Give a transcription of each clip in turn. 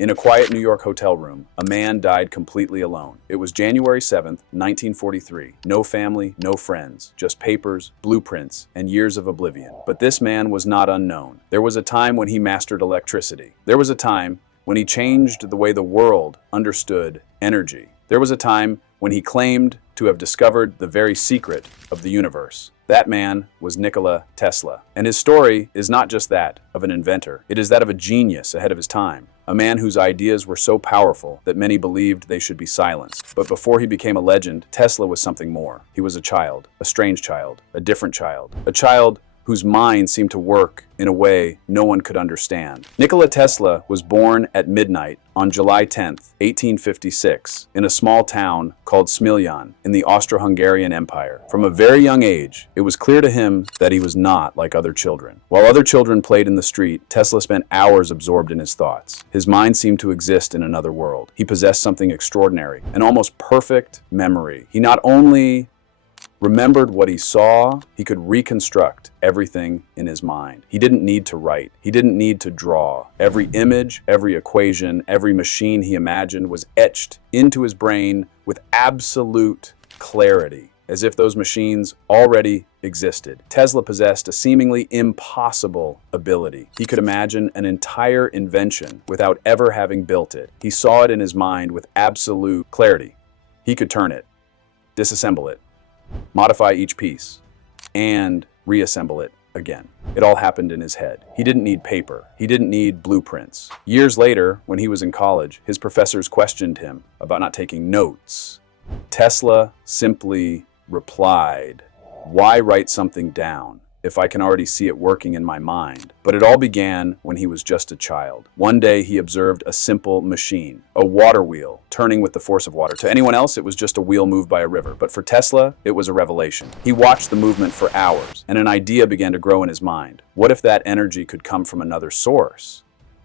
In a quiet New York hotel room, a man died completely alone. It was January 7th, 1943. No family, no friends, just papers, blueprints, and years of oblivion. But this man was not unknown. There was a time when he mastered electricity. There was a time when he changed the way the world understood energy. There was a time when he claimed to have discovered the very secret of the universe. That man was Nikola Tesla. And his story is not just that of an inventor. It is that of a genius ahead of his time. A man whose ideas were so powerful that many believed they should be silenced. But before he became a legend, Tesla was something more. He was a child, a strange child, a different child, a child whose mind seemed to work in a way no one could understand. Nikola Tesla was born at midnight on July 10th, 1856, in a small town called Smiljan in the Austro-Hungarian Empire. From a very young age, it was clear to him that he was not like other children. While other children played in the street, Tesla spent hours absorbed in his thoughts. His mind seemed to exist in another world. He possessed something extraordinary, an almost perfect memory. He not only remembered what he saw, he could reconstruct everything in his mind. He didn't need to write. He didn't need to draw. Every image, every equation, every machine he imagined was etched into his brain with absolute clarity, as if those machines already existed. Tesla possessed a seemingly impossible ability. He could imagine an entire invention without ever having built it. He saw it in his mind with absolute clarity. He could turn it, disassemble it, modify each piece, and reassemble it again. It all happened in his head. He didn't need paper. He didn't need blueprints. Years later, when he was in college, his professors questioned him about not taking notes. Tesla simply replied, "Why write something down if I can already see it working in my mind?" But it all began when he was just a child. One day he observed a simple machine, a water wheel, turning with the force of water. To anyone else, it was just a wheel moved by a river. But for Tesla, it was a revelation. He watched the movement for hours, and an idea began to grow in his mind. What if that energy could come from another source?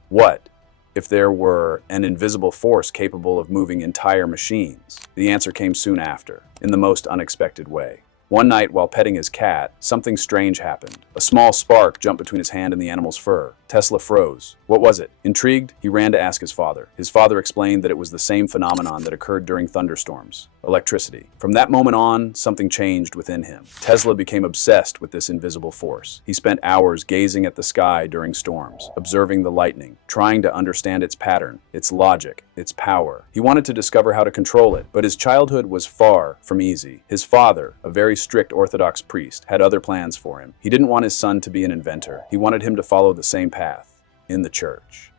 What if there were an invisible force capable of moving entire machines? The answer came soon after, in the most unexpected way. One night, while petting his cat, something strange happened. A small spark jumped between his hand and the animal's fur. Tesla froze. What was it? Intrigued, he ran to ask his father. His father explained that it was the same phenomenon that occurred during thunderstorms: electricity. From that moment on, something changed within him. Tesla became obsessed with this invisible force. He spent hours gazing at the sky during storms, observing the lightning, trying to understand its pattern, its logic, its power. He wanted to discover how to control it, but his childhood was far from easy. His father, a very strict Orthodox priest, had other plans for him. He didn't want his son to be an inventor. He wanted him to follow the same path in the church.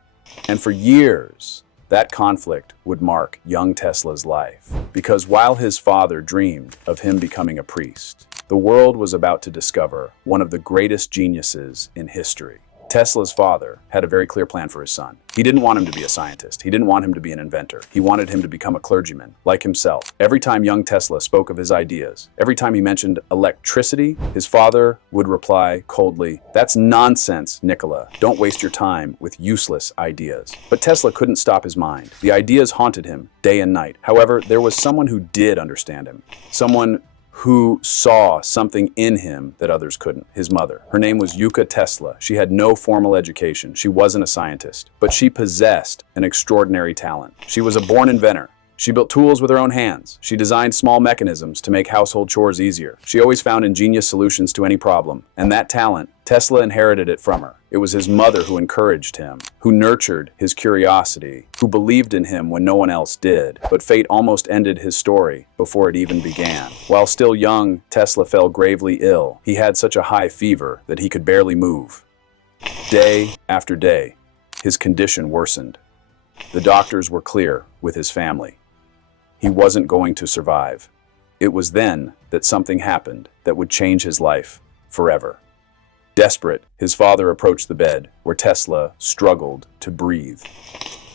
And for years, that conflict would mark young Tesla's life. Because while his father dreamed of him becoming a priest, the world was about to discover one of the greatest geniuses in history. Tesla's father had a very clear plan for his son. He didn't want him to be a scientist. He didn't want him to be an inventor. He wanted him to become a clergyman, like himself. Every time young Tesla spoke of his ideas, every time he mentioned electricity, his father would reply coldly, "That's nonsense, Nikola. Don't waste your time with useless ideas." But Tesla couldn't stop his mind. The ideas haunted him day and night. However, there was someone who did understand him. Someone who saw something in him that others couldn't. His mother. Her name was Nikola Tesla. She had no formal education. She wasn't a scientist, but she possessed an extraordinary talent. She was a born inventor. She built tools with her own hands. She designed small mechanisms to make household chores easier. She always found ingenious solutions to any problem. And that talent, Tesla inherited it from her. It was his mother who encouraged him, who nurtured his curiosity, who believed in him when no one else did. But fate almost ended his story before it even began. While still young, Tesla fell gravely ill. He had such a high fever that he could barely move. Day after day, his condition worsened. The doctors were clear with his family. He wasn't going to survive. It was then that something happened that would change his life forever. Desperate, his father approached the bed where Tesla struggled to breathe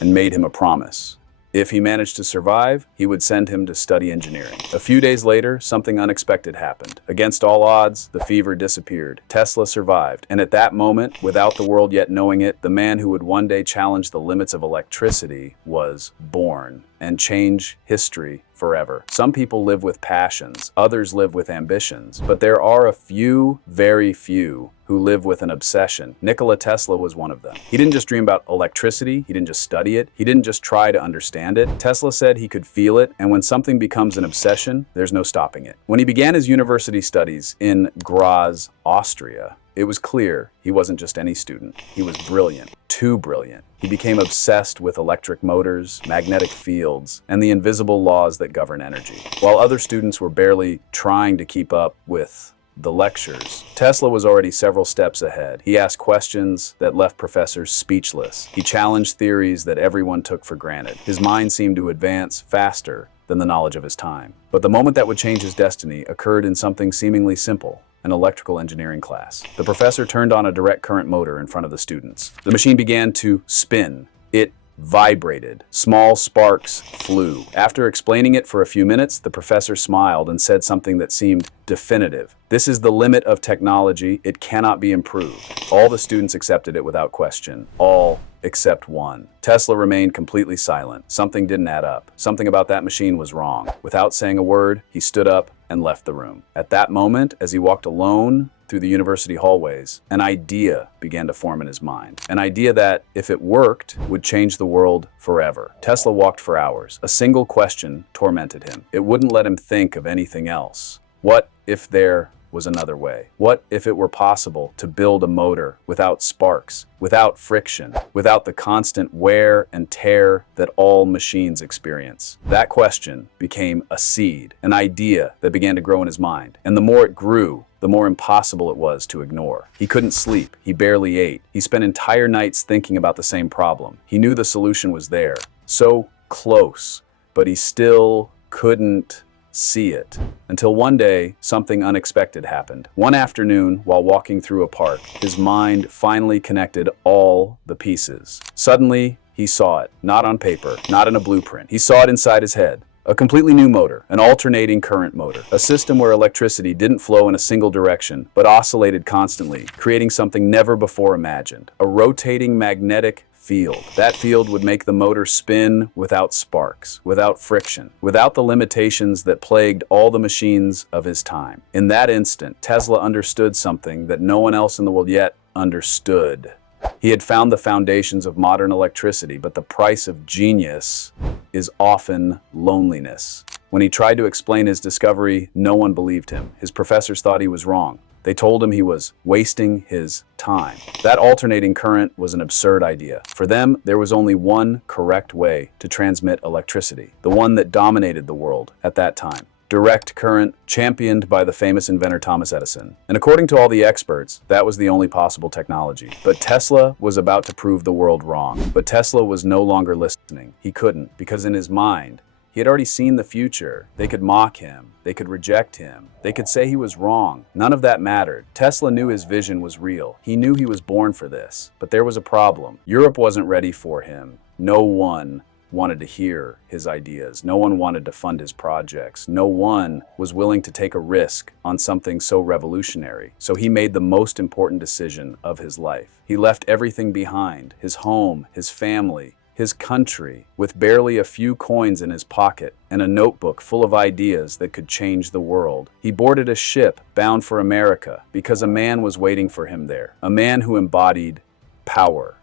and made him a promise. If he managed to survive, he would send him to study engineering. A few days later, something unexpected happened. Against all odds, the fever disappeared. Tesla survived. And at that moment, without the world yet knowing it, the man who would one day challenge the limits of electricity was born and change history forever. Some people live with passions, others live with ambitions, but there are a few, very few, who live with an obsession. Nikola Tesla was one of them. He didn't just dream about electricity, he didn't just study it, he didn't just try to understand it. Tesla said he could feel it, and when something becomes an obsession, there's no stopping it. When he began his university studies in Graz, Austria, it was clear he wasn't just any student. He was brilliant, too brilliant. He became obsessed with electric motors, magnetic fields, and the invisible laws that govern energy. While other students were barely trying to keep up with the lectures, Tesla was already several steps ahead. He asked questions that left professors speechless. He challenged theories that everyone took for granted. His mind seemed to advance faster than the knowledge of his time. But the moment that would change his destiny occurred in something seemingly simple: an electrical engineering class. The professor turned on a direct current motor in front of the students. The machine began to spin. It vibrated. Small sparks flew. After explaining it for a few minutes, the professor smiled and said something that seemed definitive. "This is the limit of technology. It cannot be improved." All the students accepted it without question. All except one. Tesla remained completely silent. Something didn't add up. Something about that machine was wrong. Without saying a word, he stood up and left the room. At that moment, as he walked alone through the university hallways, an idea began to form in his mind. An idea that, if it worked, would change the world forever. Tesla walked for hours. A single question tormented him. It wouldn't let him think of anything else. What if there was another way? What if it were possible to build a motor without sparks, without friction, without the constant wear and tear that all machines experience? That question became a seed, an idea that began to grow in his mind. And the more it grew, the more impossible it was to ignore. He couldn't sleep. He barely ate. He spent entire nights thinking about the same problem. He knew the solution was there, so close, but he still couldn't see it. Until one day, something unexpected happened. One afternoon, while walking through a park, his mind finally connected all the pieces. Suddenly, he saw it, not on paper, not in a blueprint. He saw it inside his head. A completely new motor, an alternating current motor, a system where electricity didn't flow in a single direction, but oscillated constantly, creating something never before imagined. A rotating magnetic field. That field would make the motor spin without sparks, without friction, without the limitations that plagued all the machines of his time. In that instant, Tesla understood something that no one else in the world yet understood. He had found the foundations of modern electricity, but the price of genius is often loneliness. When he tried to explain his discovery, no one believed him. His professors thought he was wrong. They told him he was wasting his time. That alternating current was an absurd idea. For them, there was only one correct way to transmit electricity, the one that dominated the world at that time: direct current, championed by the famous inventor Thomas Edison. And according to all the experts, that was the only possible technology. But Tesla was about to prove the world wrong. But Tesla was no longer listening. He couldn't, because in his mind, he had already seen the future. They could mock him. They could reject him. They could say he was wrong. None of that mattered. Tesla knew his vision was real. He knew he was born for this. But there was a problem. Europe wasn't ready for him. No one wanted to hear his ideas. No one wanted to fund his projects. No one was willing to take a risk on something so revolutionary. So he made the most important decision of his life. He left everything behind: his home, his family, his country, with barely a few coins in his pocket and a notebook full of ideas that could change the world. He boarded a ship bound for America because a man was waiting for him there. A man who embodied power,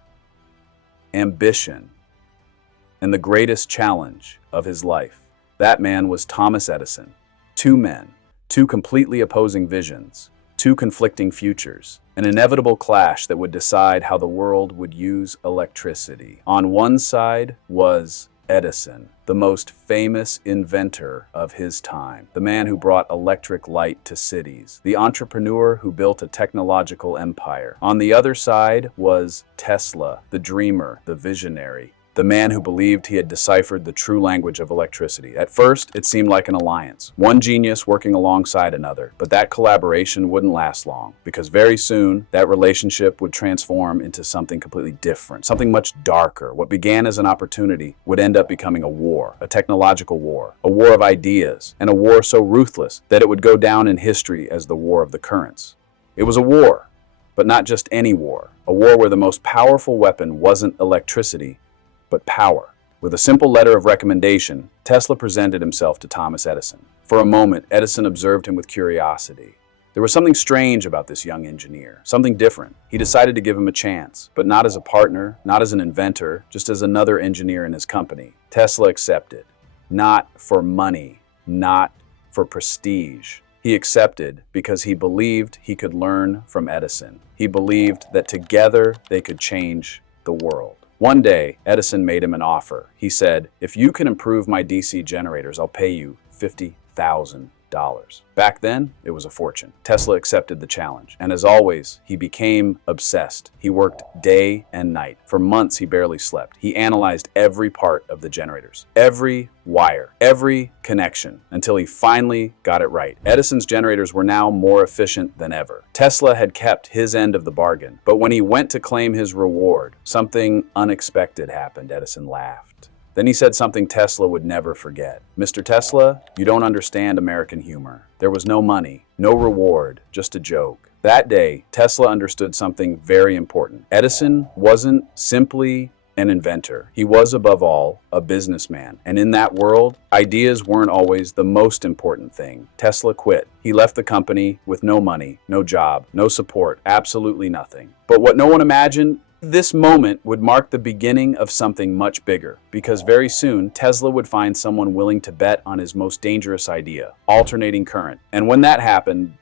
ambition, and the greatest challenge of his life. That man was Thomas Edison. Two men, two completely opposing visions, two conflicting futures, an inevitable clash that would decide how the world would use electricity. On one side was Edison, the most famous inventor of his time, the man who brought electric light to cities, the entrepreneur who built a technological empire. On the other side was Tesla, the dreamer, the visionary, the man who believed he had deciphered the true language of electricity. At first, it seemed like an alliance, one genius working alongside another. But that collaboration wouldn't last long, because very soon, that relationship would transform into something completely different, something much darker. What began as an opportunity would end up becoming a war, a technological war, a war of ideas, and a war so ruthless that it would go down in history as the War of the Currents. It was a war, but not just any war, a war where the most powerful weapon wasn't electricity, but power. With a simple letter of recommendation, Tesla presented himself to Thomas Edison. For a moment, Edison observed him with curiosity. There was something strange about this young engineer, something different. He decided to give him a chance, but not as a partner, not as an inventor, just as another engineer in his company. Tesla accepted. Not for money, not for prestige. He accepted because he believed he could learn from Edison. He believed that together they could change the world. One day, Edison made him an offer. He said, "If you can improve my DC generators, I'll pay you $50,000. Back then, it was a fortune. Tesla accepted the challenge, and as always, he became obsessed. He worked day and night. For months, he barely slept. He analyzed every part of the generators, every wire, every connection, until he finally got it right. Edison's generators were now more efficient than ever. Tesla had kept his end of the bargain, but when he went to claim his reward, something unexpected happened. Edison laughed. Then he said something Tesla would never forget. "Mr. Tesla, you don't understand American humor. There was no money, no reward, just a joke." That day, Tesla understood something very important. Edison wasn't simply an inventor. He was, above all, a businessman. And in that world, ideas weren't always the most important thing. Tesla quit. He left the company with no money, no job, no support, absolutely nothing. But what no one imagined, this moment would mark the beginning of something much bigger, because very soon Tesla would find someone willing to bet on his most dangerous idea, alternating current. And when that happened,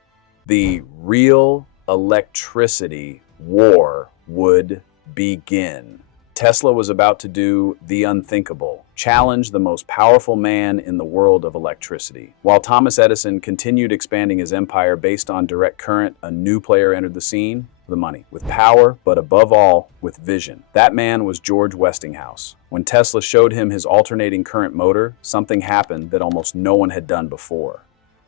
the real electricity war would begin. Tesla was about to do the unthinkable, challenge the most powerful man in the world of electricity. While Thomas Edison continued expanding his empire based on direct current, a new player entered the scene: the money, with power, but above all, with vision. That man was George Westinghouse. When Tesla showed him his alternating current motor, something happened that almost no one had done before.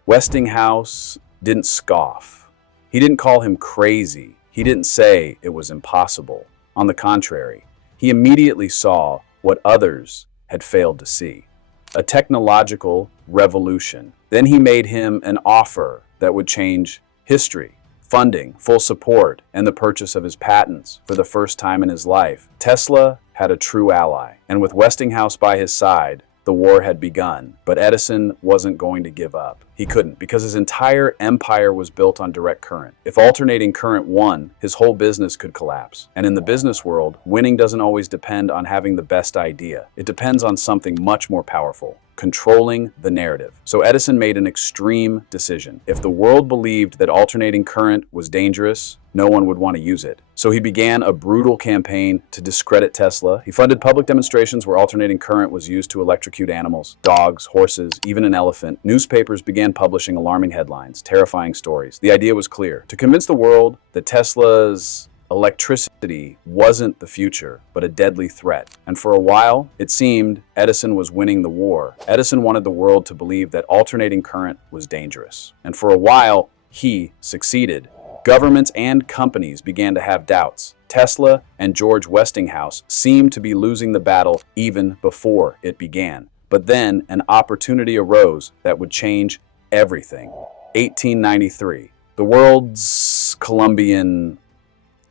Westinghouse didn't scoff. He didn't call him crazy. He didn't say it was impossible. On the contrary, he immediately saw what others had failed to see: a technological revolution. Then he made him an offer that would change history: funding, full support, and the purchase of his patents. For the first time in his life, Tesla had a true ally. And with Westinghouse by his side, the war had begun. But Edison wasn't going to give up. He couldn't, because his entire empire was built on direct current. If alternating current won, his whole business could collapse. And in the business world, winning doesn't always depend on having the best idea. It depends on something much more powerful: controlling the narrative. So Edison made an extreme decision. If the world believed that alternating current was dangerous, no one would want to use it. So he began a brutal campaign to discredit Tesla. He funded public demonstrations where alternating current was used to electrocute animals: dogs, horses, even an elephant. Newspapers began publishing alarming headlines, terrifying stories. The idea was clear: to convince the world that Tesla's electricity wasn't the future, but a deadly threat. And for a while, it seemed Edison was winning the war. Edison wanted the world to believe that alternating current was dangerous. And for a while, he succeeded. Governments and companies began to have doubts. Tesla and George Westinghouse seemed to be losing the battle even before it began. But then an opportunity arose that would change everything. 1893, the World's Columbian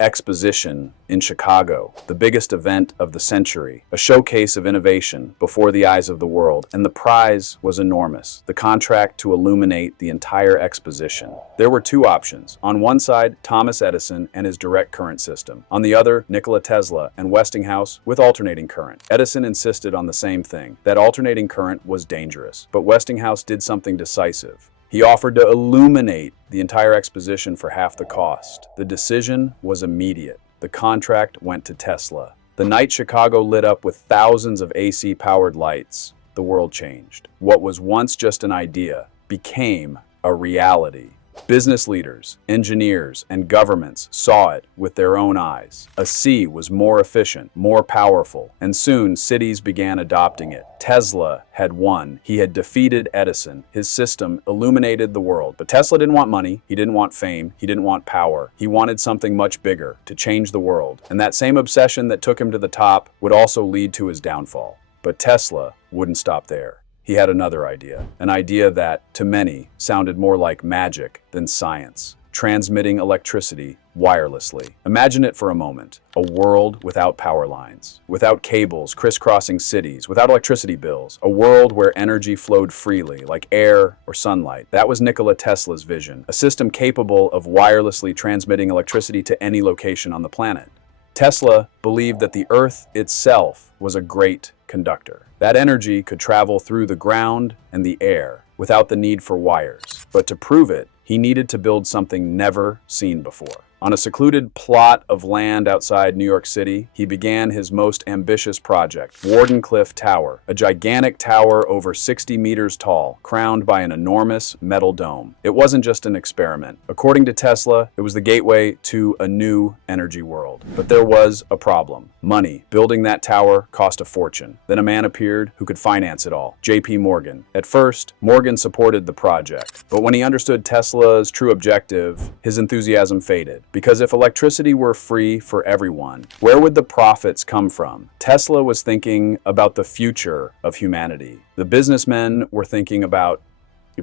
Exposition in Chicago, the biggest event of the century, a showcase of innovation before the eyes of the world, and the prize was enormous: the contract to illuminate the entire exposition. There were two options. On one side, Thomas Edison and his direct current system. On the other, Nikola Tesla and Westinghouse with alternating current. Edison insisted on the same thing: that alternating current was dangerous. But Westinghouse did something decisive. He offered to illuminate the entire exposition for half the cost. The decision was immediate. The contract went to Tesla. The night Chicago lit up with thousands of AC-powered lights, the world changed. What was once just an idea became a reality. Business leaders, engineers, and governments saw it with their own eyes. A sea was more efficient, more powerful, and soon cities began adopting it. Tesla had won. He had defeated Edison. His system illuminated the world. But Tesla didn't want money. He didn't want fame. He didn't want power. He wanted something much bigger: to change the world. And that same obsession that took him to the top would also lead to his downfall. But Tesla wouldn't stop there. He had another idea, an idea that, to many, sounded more like magic than science. transmitting electricity wirelessly. Imagine it for a moment. A world without power lines, without cables crisscrossing cities, without electricity bills. A world where energy flowed freely, like air or sunlight. That was Nikola Tesla's vision, a system capable of wirelessly transmitting electricity to any location on the planet. Tesla believed that the Earth itself was a great conductor. That energy could travel through the ground and the air without the need for wires. But to prove it, he needed to build something never seen before. On a secluded plot of land outside New York City, he began his most ambitious project, Wardenclyffe Tower, a gigantic tower over 60 meters tall, crowned by an enormous metal dome. It wasn't just an experiment. According to Tesla, it was the gateway to a new energy world. But there was a problem. Money. Building that tower cost a fortune. Then a man appeared who could finance it all, J.P. Morgan. At first, Morgan supported the project, but when he understood Tesla's true objective, his enthusiasm faded. Because if electricity were free for everyone, where would the profits come from? Tesla was thinking about the future of humanity. The businessmen were thinking about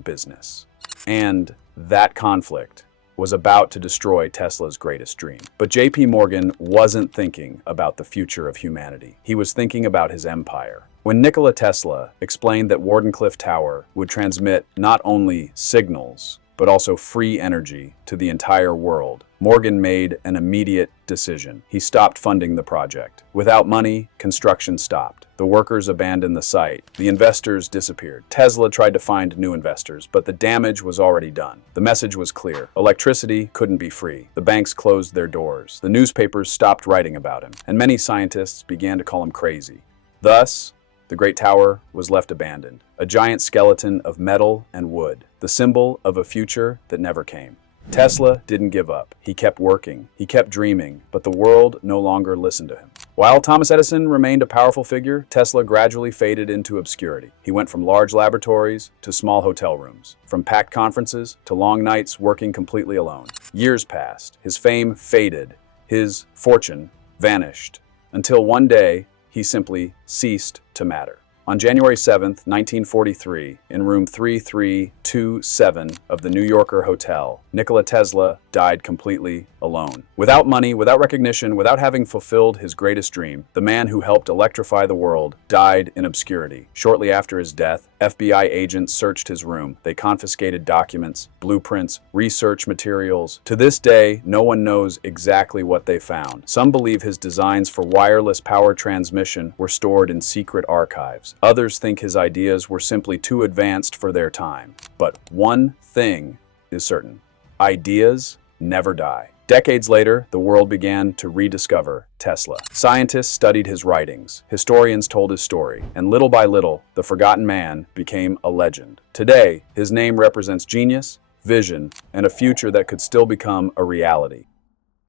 business. And that conflict was about to destroy Tesla's greatest dream. But J.P. Morgan wasn't thinking about the future of humanity. He was thinking about his empire. When Nikola Tesla explained that Wardenclyffe Tower would transmit not only signals, but also free energy to the entire world, Morgan made an immediate decision. He stopped funding the project. Without money, construction stopped. The workers abandoned the site. The investors disappeared. Tesla tried to find new investors, but the damage was already done. The message was clear. Electricity couldn't be free. The banks closed their doors. The newspapers stopped writing about him, and many scientists began to call him crazy. Thus, the great tower was left abandoned, a giant skeleton of metal and wood, the symbol of a future that never came. Tesla didn't give up. He kept working. He kept dreaming, but the world no longer listened to him. While Thomas Edison remained a powerful figure, Tesla gradually faded into obscurity. He went from large laboratories to small hotel rooms, from packed conferences to long nights working completely alone. Years passed. His fame faded. His fortune vanished, until one day he simply ceased to matter. On January 7th, 1943, in room 3327 of the New Yorker Hotel, Nikola Tesla died completely alone. Without money, without recognition, without having fulfilled his greatest dream, the man who helped electrify the world died in obscurity. Shortly after his death, FBI agents searched his room. They confiscated documents, blueprints, research materials. To this day, no one knows exactly what they found. Some believe his designs for wireless power transmission were stored in secret archives. Others think his ideas were simply too advanced for their time. But one thing is certain: ideas never die. Decades later, the world began to rediscover Tesla. Scientists studied his writings, historians told his story, and little by little, the forgotten man became a legend. Today, his name represents genius, vision, and a future that could still become a reality.